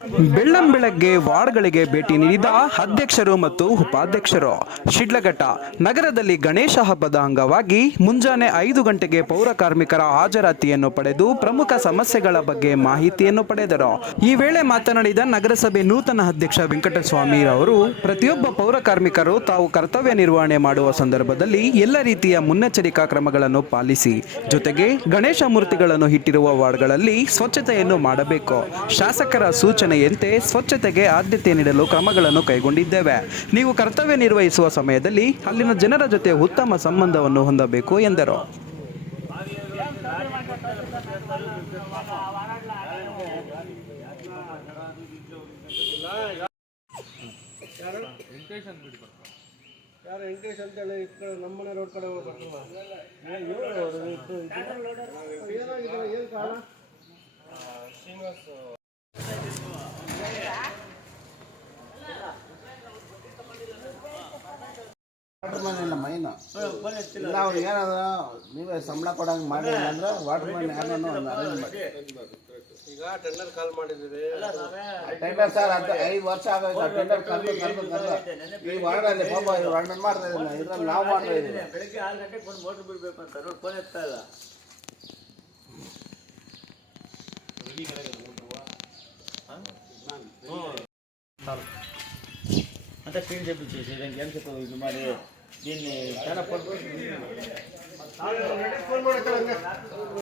ಬೆಳ್ಳಂಬೆಳಗ್ಗೆ ವಾರ್ಡ್ಗಳಿಗೆ ಭೇಟಿ ನೀಡಿದ ಅಧ್ಯಕ್ಷರು ಮತ್ತು ಉಪಾಧ್ಯಕ್ಷರು. ಶಿಡ್ಲಘಟ್ಟ ನಗರದಲ್ಲಿ ಗಣೇಶ ಹಬ್ಬದ ಅಂಗವಾಗಿ ಮುಂಜಾನೆ 5 ಗಂಟೆಗೆ ಪೌರ ಕಾರ್ಮಿಕರ ಹಾಜರಾತಿಯನ್ನು ಪಡೆದು ಪ್ರಮುಖ ಸಮಸ್ಯೆಗಳ ಬಗ್ಗೆ ಮಾಹಿತಿಯನ್ನು ಪಡೆದರು. ಈ ವೇಳೆ ಮಾತನಾಡಿದ ನಗರಸಭೆ ನೂತನ ಅಧ್ಯಕ್ಷ ವೆಂಕಟಸ್ವಾಮಿ ಅವರು, ಪ್ರತಿಯೊಬ್ಬ ಪೌರ ಕಾರ್ಮಿಕರು ತಾವು ಕರ್ತವ್ಯ ನಿರ್ವಹಣೆ ಮಾಡುವ ಸಂದರ್ಭದಲ್ಲಿ ಎಲ್ಲ ರೀತಿಯ ಮುನ್ನೆಚ್ಚರಿಕಾ ಕ್ರಮಗಳನ್ನು ಪಾಲಿಸಿ, ಜೊತೆಗೆ ಗಣೇಶ ಮೂರ್ತಿಗಳನ್ನು ಇಟ್ಟಿರುವ ವಾರ್ಡ್ಗಳಲ್ಲಿ ಸ್ವಚ್ಛತೆಯನ್ನು ಮಾಡಬೇಕು. ಶಾಸಕರ ಸೂಚನೆಯಂತೆ ಸ್ವಚ್ಛತೆಗೆ ಆದ್ಯತೆ ನೀಡಲು ಕ್ರಮಗಳನ್ನು ಕೈಗೊಂಡಿದ್ದೇವೆ. ನೀವು ಕರ್ತವ್ಯ ನಿರ್ವಹಿಸುವ ಸಮಯದಲ್ಲಿ ಅಲ್ಲಿನ ಜನರ ಜೊತೆ ಉತ್ತಮ ಸಂಬಂಧವನ್ನು ಹೊಂದಬೇಕು ಎಂದರು. ಯಾರು ವೆಂಕಟೇಶ್ ಅಂತೇಳಿ ನಮ್ಮನೆ ರೋಡ್ ಕಡೆ ಏನಾಗಿದೆ, ಏನು ಕಾರಣ? ವಾಟರ್ ಮ್ಯಾನ್ ಇಲ್ಲ ಮೈನು ಇಲ್ಲ, ಅವ್ರಿಗೆ ಏನಾದ್ರು ನೀವೇ ಸಂಬಳ ಕೊಡಂಗೆ ಮಾಡಿ ಅಂದ್ರೆ ವಾಟರ್ ಮ್ಯಾನ್ ಯಾರನ್ನು ಒಂದು ಅರೇಂಜ್ ಮಾಡಿ. ಈಗ ಟೆಂಡರ್ ಕಾಲ್ ಮಾಡಿದ್ದೀವಿ. ಟೆಂಡರ್ ಸರ್ ಅದು 5 ವರ್ಷ ಆಗೋಯ್ತು. ಟೆಂಡರ್ ಕರೆದು ಈ ವಾರ್ಡಲ್ಲಿ ಪಾಪ ರನ್ ಮಾಡ್ತಾ ಇದ್ದೀನಿ, ಇದ್ರಲ್ಲಿ ನಾವು ಮಾಡ್ತಾ ಇದ್ದೀವಿ. ಬೆಳಗ್ಗೆ 6 ಗಂಟೆಗೆ ಬಂದು ಮೋಟ್ರ್ ಬಿಡಬೇಕು ಅಂತ ರೋಡ್ ಫೋನ್ ಎತ್ತಾ ಇಲ್ಲ. ಅಂತ ಕ್ಲೀನ್ చేపించేసి దానికి ఎంత ఇది మరి దీన్ని చాలా పడుతుంది.